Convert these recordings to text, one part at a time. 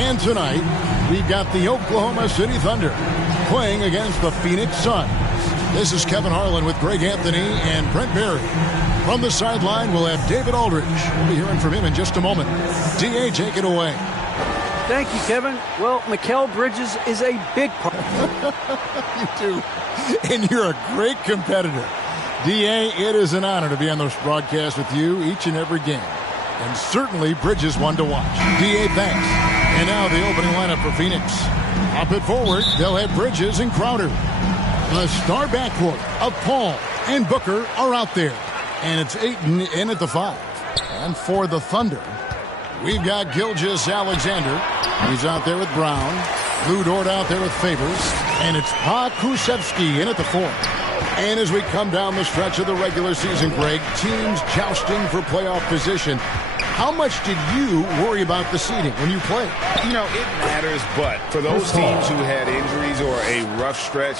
And tonight, we've got the Oklahoma City Thunder playing against the Phoenix Suns. This is Kevin Harlan with Greg Anthony and Brent Barry. From the sideline, we'll have David Aldridge. We'll be hearing from him in just a moment. D.A., take it away. Thank you, Kevin. Well, Mikal Bridges is a big part. You do. And you're a great competitor. D.A., it is an honor to be on this broadcast with you each and every game. And certainly Bridges one to watch. D.A., thanks. And now the opening lineup for Phoenix. Up it forward, they'll have Bridges and Crowder. The star backcourt of Paul and Booker are out there. And it's Ayton in at the 5. And for the Thunder, we've got Gilgeous-Alexander. He's out there with Brown. Lou Dort out there with Favors. And it's Pokusevski in at the 4. And as we come down the stretch of the regular season, Greg, teams jousting for playoff position. How much did you worry about the seeding when you played? You know, it matters, but for those teams who had injuries or a rough stretch,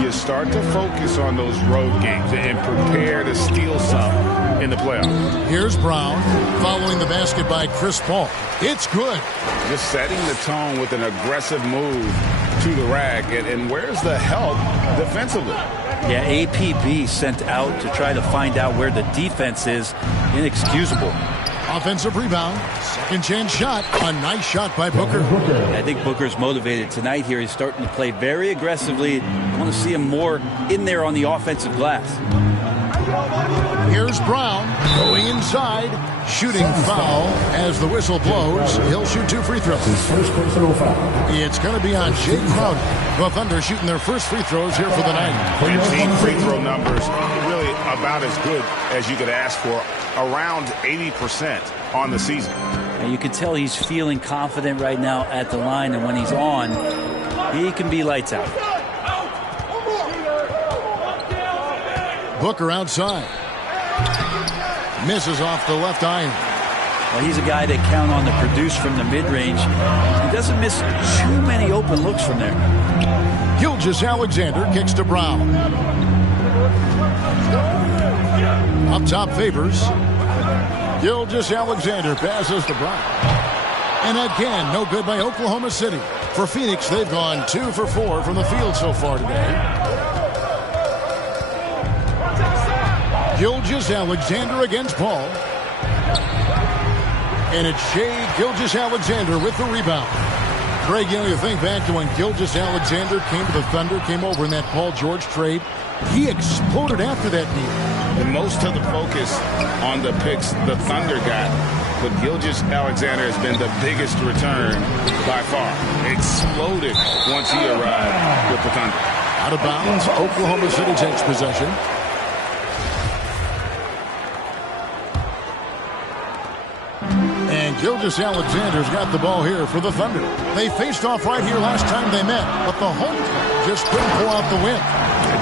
you start to focus on those road games and prepare to steal some in the playoffs. Here's Brown following the basket by Chris Paul. It's good. Just setting the tone with an aggressive move to the rack. And where's the help defensively? Yeah, APB sent out to try to find out where the defense is. Inexcusable. Offensive rebound. Second chance shot. A nice shot by Booker. I think Booker's motivated tonight here. He's starting to play very aggressively. I want to see him more in there on the offensive glass. Here's Brown going inside. Shooting foul as the whistle blows. He'll shoot 2 free throws. His first personal foul. It's going to be on Jay Crowder. The Thunder shooting their first free throws here for the night. And team free throw numbers really about as good as you could ask for. Around 80% on the season. And you can tell he's feeling confident right now at the line, and when he's on, he can be lights out. Booker outside. Misses off the left iron. Well, he's a guy that count on to produce from the mid-range. He doesn't miss too many open looks from there. Gilgeous-Alexander kicks to Brown. Up top, Favors. Gilgeous-Alexander passes to Brown. And again, no good by Oklahoma City. For Phoenix, they've gone 2 for 4 from the field so far today. Gilgeous-Alexander against Paul. And it's Shai Gilgeous-Alexander with the rebound. Greg, you think back to when Gilgeous-Alexander came to the Thunder, came over in that Paul George trade. He exploded after that deal. And most of the focus on the picks the Thunder got, but Gilgeous-Alexander has been the biggest return by far. Exploded once he arrived with the Thunder. Out of bounds, Oklahoma City takes possession. And Gilgeous-Alexander's got the ball here for the Thunder. They faced off right here last time they met, but the home team just couldn't pull out the win.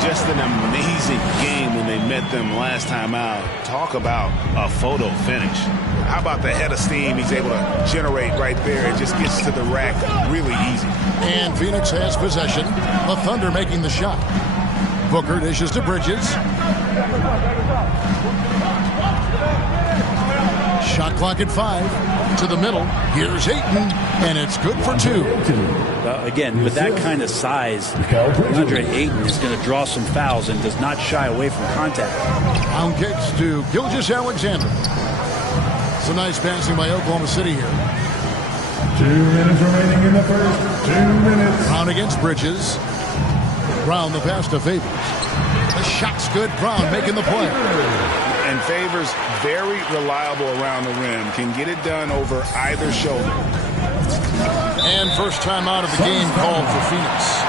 Just an amazing game when they met them last time out. Talk about a photo finish. How about the head of steam he's able to generate right there? It just gets to the rack really easy. And Phoenix has possession. The Thunder making the shot. Booker dishes to Bridges. Shot clock at 5. To the middle. Here's Ayton. And it's good for 2. Again, with that kind of size, Andre Ayton is going to draw some fouls and does not shy away from contact. Down kicks to Gilgeous-Alexander. Some nice passing by Oklahoma City here. 2 minutes remaining in the first. 2 minutes. Brown against Bridges. Brown the pass to Favors. The shot's good. Brown making the play. And Favors, very reliable around the rim. Can get it done over either shoulder. And first time out of the game called for Phoenix.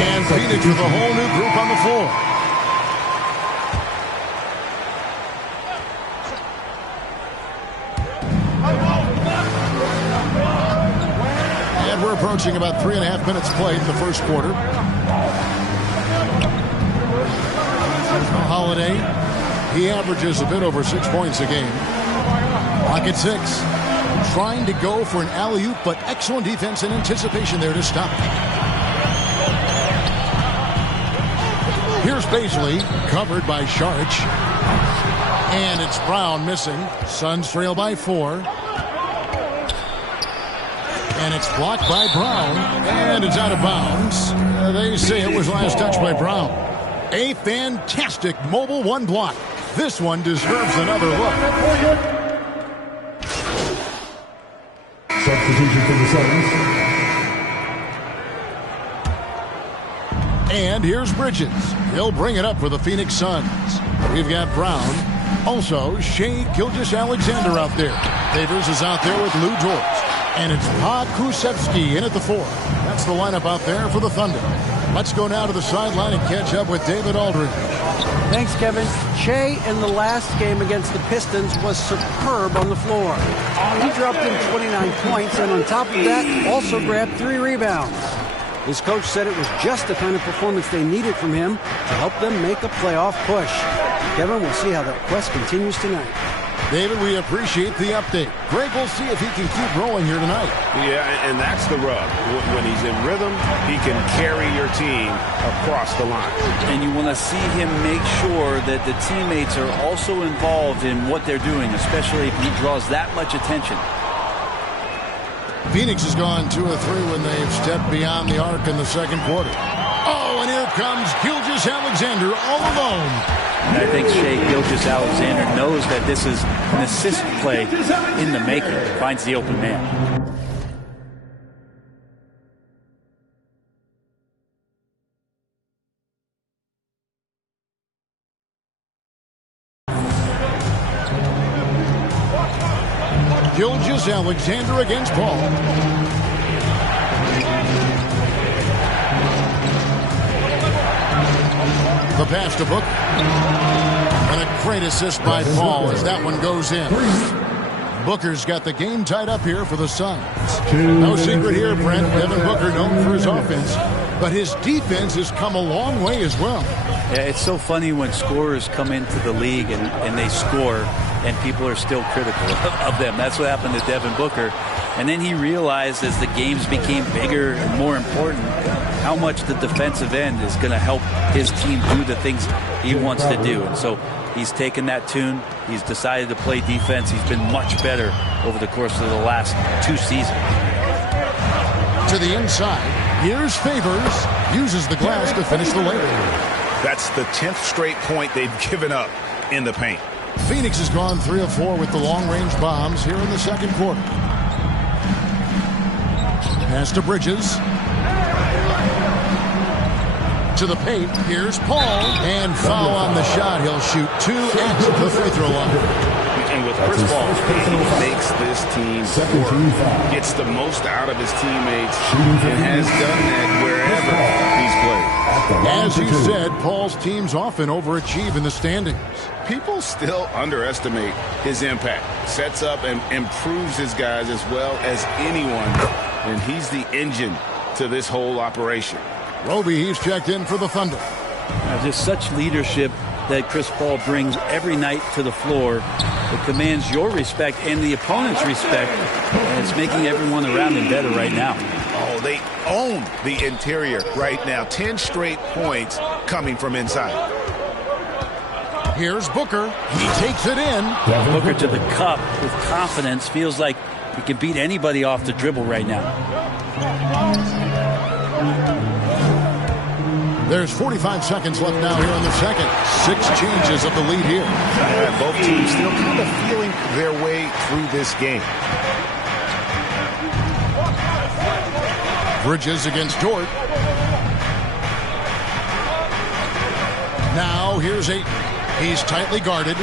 And Phoenix with a whole new group on the floor. We're approaching about 3.5 minutes played in the first quarter. Holiday, he averages a bit over 6 points a game. Clock at 6. trying to go for an alley-oop, but excellent defense and anticipation there to stop. Here's Baisley, covered by Saric. And it's Brown missing. Suns trail by 4. And it's blocked by Brown. And it's out of bounds. They say it was last touched by Brown. A fantastic mobile one block. This one deserves another look. Substitution for the Suns. And here's Bridges. He'll bring it up for the Phoenix Suns. We've got Brown. Also, Shea Gilgeous-Alexander out there. Favors is out there with Lou Dort. And it's Pokusevski in at the 4. That's the lineup out there for the Thunder. Let's go now to the sideline and catch up with David Aldridge. Thanks, Kevin. Shea in the last game against the Pistons was superb on the floor. He dropped in 29 points, and on top of that, also grabbed 3 rebounds. His coach said it was just the kind of performance they needed from him to help them make a playoff push. Kevin, we'll see how that quest continues tonight. David, we appreciate the update. Greg, we'll see if he can keep rolling here tonight. Yeah, and that's the rub. When he's in rhythm, he can carry your team across the line. And you want to see him make sure that the teammates are also involved in what they're doing, especially if he draws that much attention. Phoenix has gone 2 of 3 when they've stepped beyond the arc in the second quarter. Oh, and here comes Gilgeous-Alexander all alone. And I think Shea Gilgeous-Alexander knows that this is an assist play in the making. Finds the open man. Gilgeous-Alexander against Paul. The pass to Booker. And a great assist by Paul as that one goes in. Booker's got the game tied up here for the Suns. No secret here, Brent. Devin Booker known for his offense, but his defense has come a long way as well. Yeah, it's so funny when scorers come into the league and they score and people are still critical of them. That's what happened to Devin Booker. And then he realized as the games became bigger and more important how much the defensive end is going to help his team do the things he wants to do. And so he's taken that tune. He's decided to play defense. He's been much better over the course of the last 2 seasons. To the inside. Here's Favors. Uses the glass to finish the layup. That's the 10th straight point they've given up in the paint. Phoenix has gone 3 of 4 with the long-range bombs here in the second quarter. Pass to Bridges. To the paint. Here's Paul. And foul on the shot. He'll shoot 2 at the free throw line. And with Chris Paul, he makes this team work. Gets the most out of his teammates and has done that wherever he's played. As you said, Paul's teams often overachieve in the standings. People still underestimate his impact. Sets up and improves his guys as well as anyone. And he's the engine to this whole operation. Roby, he's checked in for the Thunder. Just such leadership that Chris Paul brings every night to the floor. It commands your respect and the opponent's respect. And it's making everyone around him better right now. Oh, they own the interior right now. 10 straight points coming from inside. Here's Booker. He takes it in. Booker to the cup with confidence. Feels like he can beat anybody off the dribble right now. There's 45 seconds left now here in the second. 6 changes of the lead here. Both teams still kind of feeling their way through this game. Bridges against Dort. Now here's Ayton. He's tightly guarded.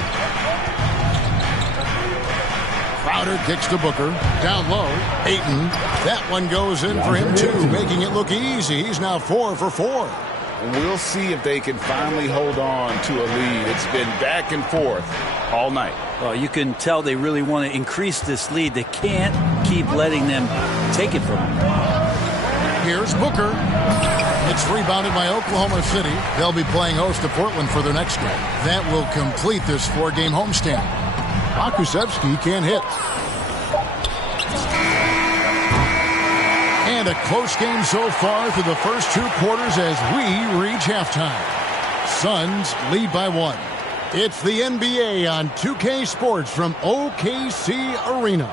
Crowder kicks to Booker. Down low. Ayton. That one goes in for him too, making it look easy. He's now 4 for 4. We'll see if they can finally hold on to a lead. It's been back and forth all night. Well, you can tell they really want to increase this lead. They can't keep letting them take it from them. Here's Booker. It's rebounded by Oklahoma City. They'll be playing host to Portland for their next game. That will complete this 4-game homestand. Pokusevski can't hit. And a close game so far through the first 2 quarters as we reach halftime. Suns lead by 1. It's the NBA on 2K Sports from OKC Arena.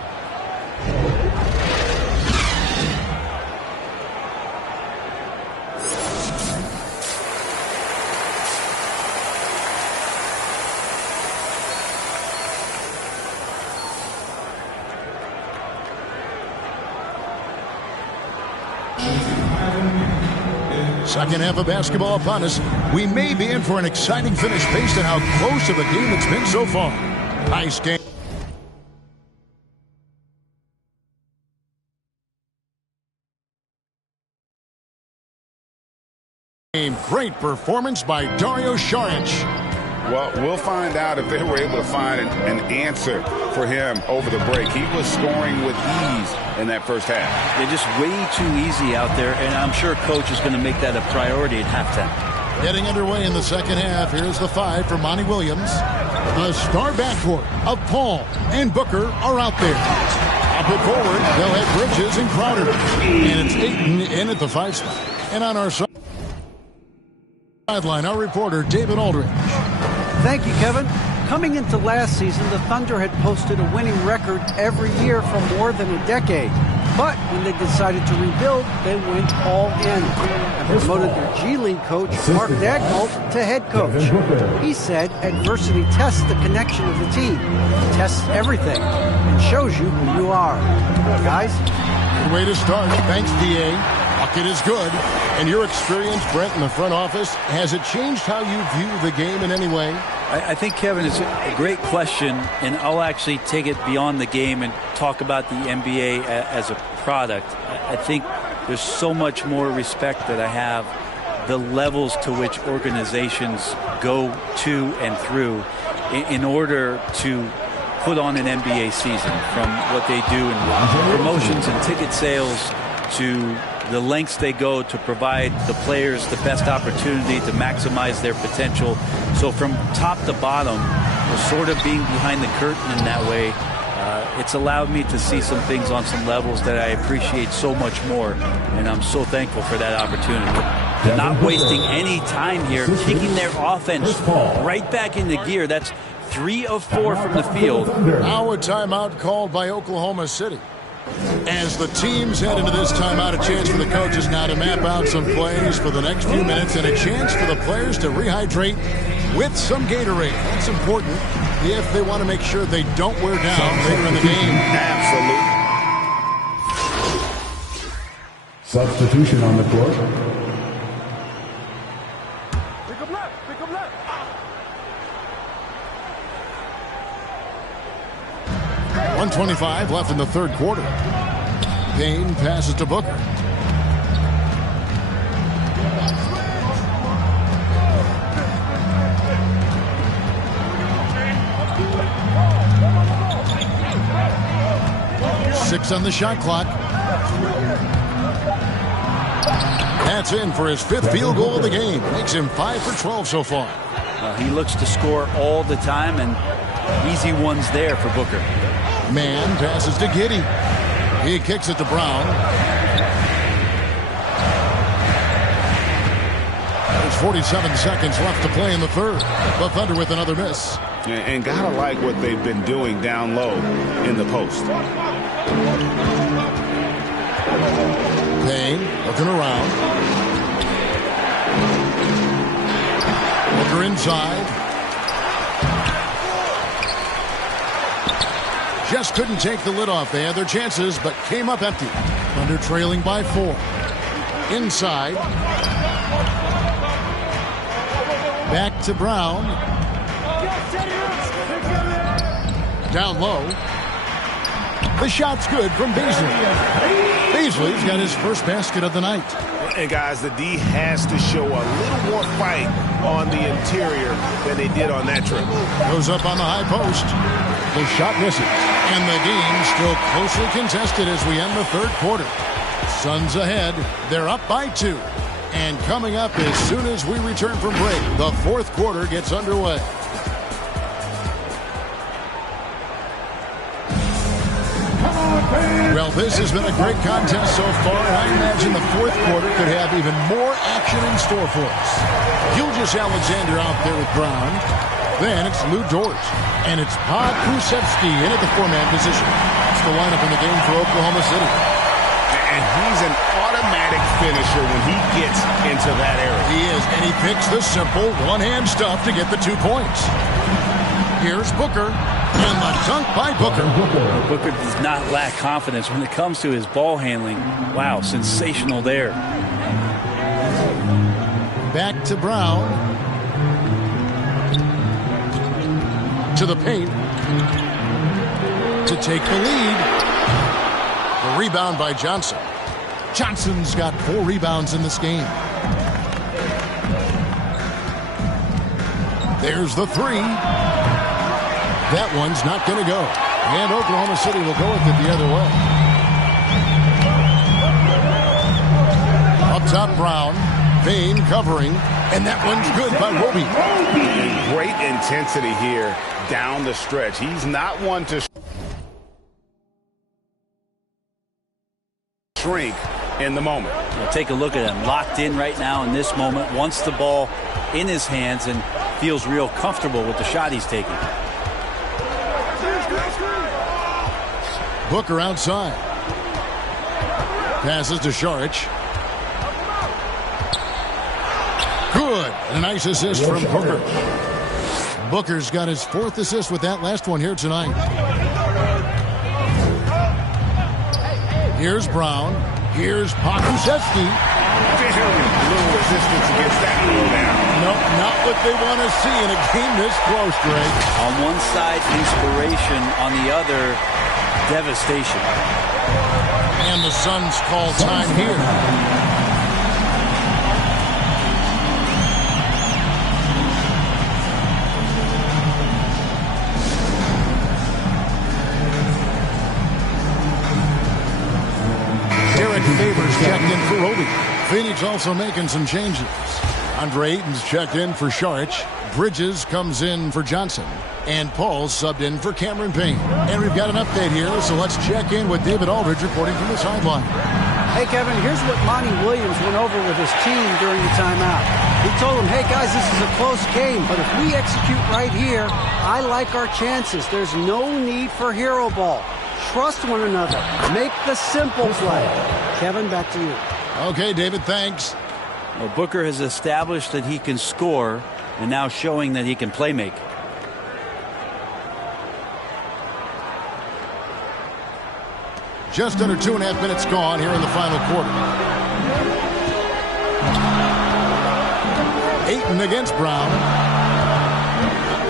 Second half of basketball upon us. We may be in for an exciting finish based on how close of a game it's been so far. Nice game. Great performance by Dario Saric. Well, we'll find out if they were able to find an answer for him over the break. He was scoring with ease in that first half. They're just way too easy out there, and I'm sure coach is going to make that a priority at halftime. Getting underway in the second half. Here's the 5 for Monty Williams. The star backcourt of Paul and Booker are out there. Up it forward, they'll have Bridges and Crowder. And it's Ayton in at the 5 spot. And on our sideline, our reporter, David Aldridge. Thank you, Kevin. Coming into last season, the Thunder had posted a winning record every year for more than a decade. But when they decided to rebuild, they went all in and promoted their G League coach, Mark Daigneault, to head coach. He said adversity tests the connection of the team, tests everything, and shows you who you are. Guys? Good way to start. Thanks, D.A. Bucket is good. And your experience, Brent, in the front office, has it changed how you view the game in any way? I think, Kevin, it's a great question, and I'll actually take it beyond the game and talk about the NBA as a product. I think there's so much more respect that I have the levels to which organizations go to and through in order to put on an NBA season, from what they do in promotions and ticket sales to the lengths they go to provide the players the best opportunity to maximize their potential. So from top to bottom, we're sort of being behind the curtain in that way. It's allowed me to see some things on some levels that I appreciate so much more, and I'm so thankful for that opportunity. Not wasting any time here, kicking their offense right back into gear. That's 3 of 4 from the field. Now a timeout called by Oklahoma City. As the teams head into this timeout, a chance for the coaches now to map out some plays for the next few minutes and a chance for the players to rehydrate with some Gatorade. That's important if they want to make sure they don't wear down later in the game. Absolutely. Substitution on the court. Pick up left. Pick up left. 1:25 left in the third quarter. Payne passes to Booker. Six on the shot clock. That's in for his 5th field goal of the game. Makes him 5 for 12 so far. He looks to score all the time, and easy ones there for Booker. Man passes to Giddey. He kicks it to Brown. There's 47 seconds left to play in the third. The Thunder with another miss. And gotta like what they've been doing down low in the post. Payne looking around. Booker inside. Just couldn't take the lid off. They had their chances, but came up empty. Thunder trailing by 4. Inside. Back to Brown. Down low. The shot's good from Beasley. Beasley's got his first basket of the night. And guys, the D has to show a little more fight on the interior than they did on that trip. Goes up on the high post. The shot misses. And the game still closely contested as we end the third quarter. Suns ahead. They're up by 2. And coming up as soon as we return from break, the fourth quarter gets underway. Come on, Well, this has been a great contest so far, and I imagine the fourth quarter could have even more action in store for us. Gilgeous-Alexander out there with Brown. Then it's Lou Dort. And it's Pokusevski in at the four-man position. That's the lineup in the game for Oklahoma City. And he's an automatic finisher when he gets into that area. He is, and he picks the simple one-hand stuff to get the 2 points. Here's Booker, and the dunk by Booker. Booker does not lack confidence when it comes to his ball handling. Wow, sensational there. Back to Brown. To the paint. To take the lead. The rebound by Johnson. Johnson's got 4 rebounds in this game. There's the 3. That one's not going to go. And Oklahoma City will go with it the other way. Up top, Brown. Vane covering. And that one's good by Roby. Great intensity here down the stretch. He's not one to shrink in the moment. Well, take a look at him. Locked in right now in this moment. Wants the ball in his hands and feels real comfortable with the shot he's taking. Booker outside. Passes to Šarić. Good. And a nice assist from Booker. Booker's got his 4th assist with that last one here tonight. Here's Brown. Here's Pokusevski. Little resistance against that throwdown. No, not what they want to see in a game this close, Greg. On one side, inspiration. On the other, devastation. And the Suns call time here. Favors checked in for Roby. Phoenix also making some changes. Andre Ayton's checked in for Šarić. Bridges comes in for Johnson. And Paul subbed in for Cameron Payne. And we've got an update here, so let's check in with David Aldridge reporting from the sideline. Hey, Kevin, here's what Monty Williams went over with his team during the timeout. He told them, hey, guys, this is a close game, but if we execute right here, I like our chances. There's no need for hero ball. Trust one another. Make the simple play. Kevin, back to you. Okay, David, thanks. Well, Booker has established that he can score and now showing that he can play make. Just under 2.5 minutes gone here in the final quarter. Ayton against Brown.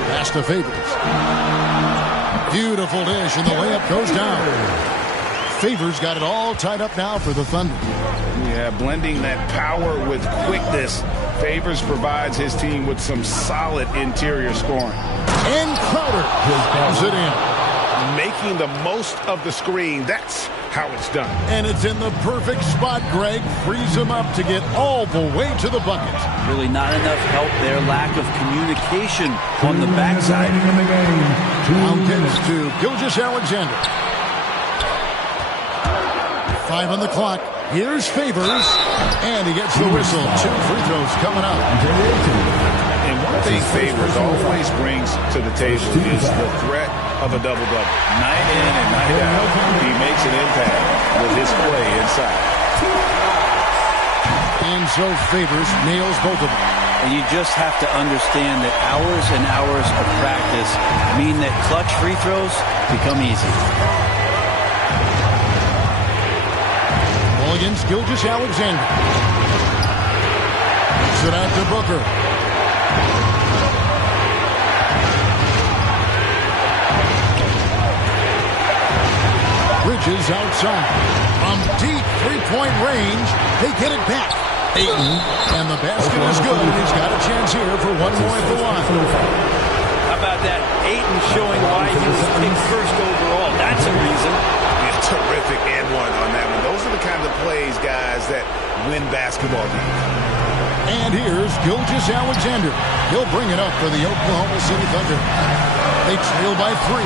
Pass to Favors. Beautiful dish, and the layup goes down. Favors got it all tied up now for the Thunder. Yeah, blending that power with quickness. Favors provides his team with some solid interior scoring. And Crowder pulls it in. Making the most of the screen. That's how it's done. And it's in the perfect spot, Greg. Frees him up to get all the way to the bucket. Really not enough help there. Lack of communication on the backside. Now gets to Gilgeous-Alexander. 5 on the clock. Here's Favors. And he gets the whistle. 2 free throws coming up. And one thing Favors always brings to the table is the threat of a double-double. Night in and night out, he makes an impact with his play inside. And so Favors nails both of them. And you just have to understand that hours and hours of practice mean that clutch free throws become easy. Ball against Gilgeous-Alexander. Puts it out to Booker. Bridges outside. From deep three-point range, they get it back. Ayton, and the basket is good, and he's got a chance here for one more at the line. How about that? Ayton showing why he was picked first overall. That's a reason. Yeah, terrific and one on that one. Those are the kinds of plays, guys, that win basketball games. And here's Gilgeous-Alexander. He'll bring it up for the Oklahoma City Thunder. They trail by 3.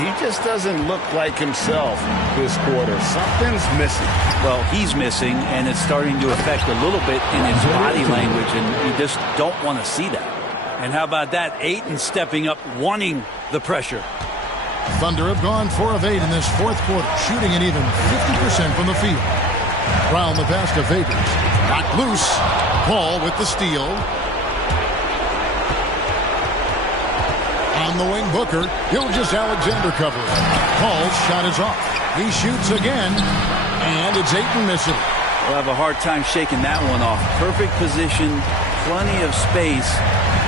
He just doesn't look like himself this quarter. Something's missing. Well, he's missing, and it's starting to affect a little bit in his body language, and you just don't want to see that. And how about that? Ayton stepping up, wanting the pressure. Thunder have gone 4 of 8 in this fourth quarter, shooting an even 50% from the field. Brown the pass to Favors. Knocked loose. Paul with the steal. On the wing, Booker. Gilgeous-Alexander covering. Paul's shot is off. He shoots again, and it's Ayton missing. We'll have a hard time shaking that one off. Perfect position, plenty of space.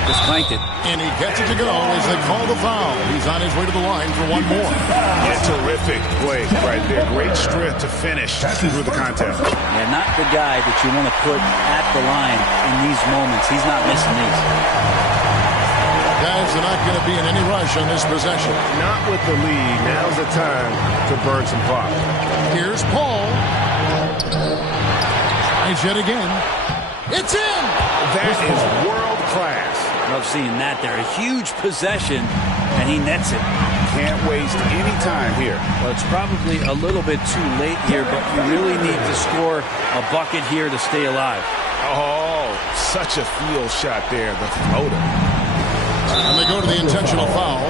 Just clanked it. And he gets it to go as they call the foul. He's on his way to the line for one more. A terrific play right there. Great strength to finish through the contest. Yeah, not the guy that you want to put at the line in these moments. He's not missing these. Guys are not going to be in any rush on this possession. Not with the lead. Now's the time to burn some clock. Here's Paul. Tries yet again. It's in! That is world class. Love seeing that there. A huge possession, and he nets it. Can't waste any time here. Well, it's probably a little bit too late here, but you really need to score a bucket here to stay alive. Oh, such a field shot there. The floater. And they go to the intentional foul.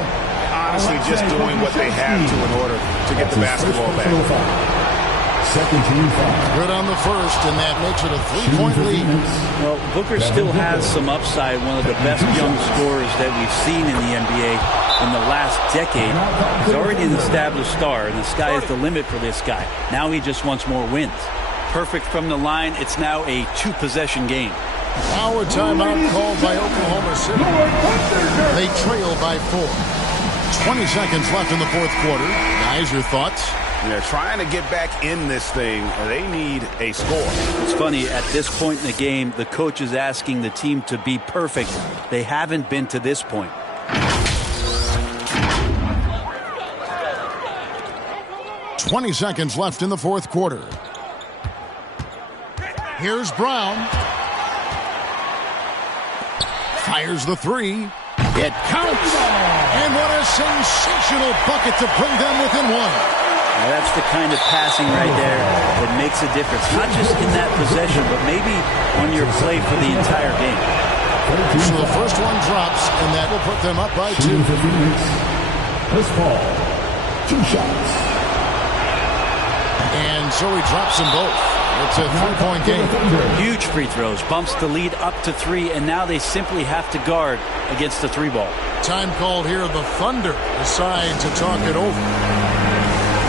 Honestly, just doing what they have to in order to get the basketball back. Second team foul. Good on the first, and that makes it a 3-point lead. Well, Booker still has some upside, one of the best young scorers that we've seen in the NBA in the last decade. He's already an established star, and the sky is the limit for this guy. Now he just wants more wins. Perfect from the line. It's now a 2-possession game. Now a timeout called by Oklahoma City. They trail by 4. 20 seconds left in the fourth quarter. Guys, your thoughts? They're trying to get back in this thing. They need a score. It's funny, at this point in the game, the coach is asking the team to be perfect. They haven't been to this point. "20 seconds left in the fourth quarter. Here's Brown. Fires the 3. It counts! And what a sensational bucket to bring them within 1. Now that's the kind of passing right there that makes a difference. Not just in that possession, but maybe on your play for the entire game. So the first one drops, and that will put them up by 2. Chris Paul, 2 shots. And so he drops them both. It's a 3-point game. Huge free throws, bumps the lead up to 3, and now they simply have to guard against the 3-ball. Time called here. The Thunder decide to talk it over.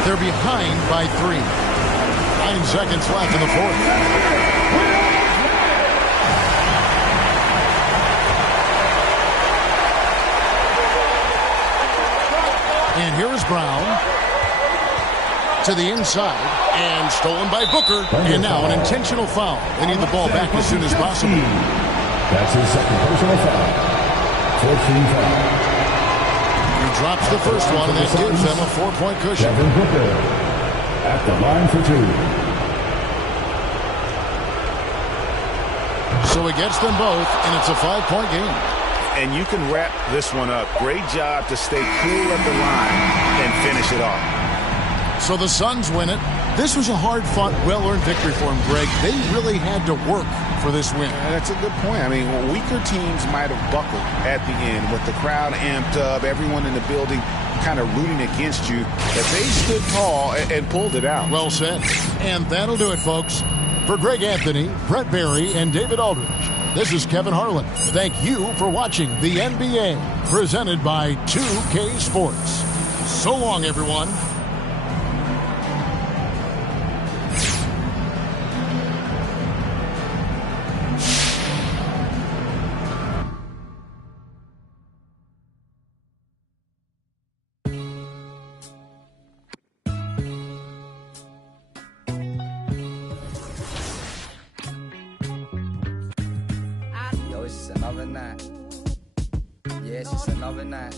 They're behind by 3. 9 seconds left in the fourth. And here is Brown to the inside and stolen by Booker. And now an intentional foul. They need the ball back as soon as possible. That's his second personal foul. 14 foul. He drops the first one, and that gives them a 4-point cushion. Devin Booker at the line for 2. So he gets them both, and it's a 5-point game. And you can wrap this one up. Great job to stay cool at the line and finish it off. So the Suns win it. This was a hard-fought, well-earned victory for them, Greg. They really had to work for this win. That's a good point. I mean, weaker teams might have buckled at the end with the crowd amped up, everyone in the building kind of rooting against you. But they stood tall and pulled it out. Well said. And that'll do it, folks. For Greg Anthony, Brett Barry, and David Aldridge, this is Kevin Harlan. Thank you for watching the NBA, presented by 2K Sports. So long, everyone. Yo, it's another night. Yes, it's another night.